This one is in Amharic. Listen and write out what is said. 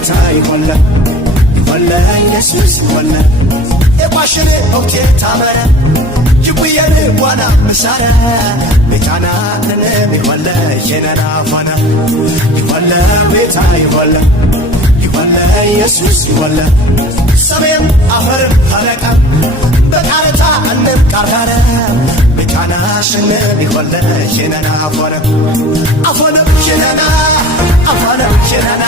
ቤታ ይሆለ ይሆለ ኢየሱስ ይሆለ የቋሽኔ ኦኬ ታመረ ይቁየን ዋና ምሳረ ቤታና ነነ ይሆለ የነና ሆነ ይሆለ ቤታ ይሆለ ይሆለ ኢየሱስ ይሆለ ሰሜን አፈር ሀለቃ በቃለታ እንም ቃርዳረ ቤታና ሽነ ይሆለ የነና ሆነ አፎነ የነና አፎነ የነና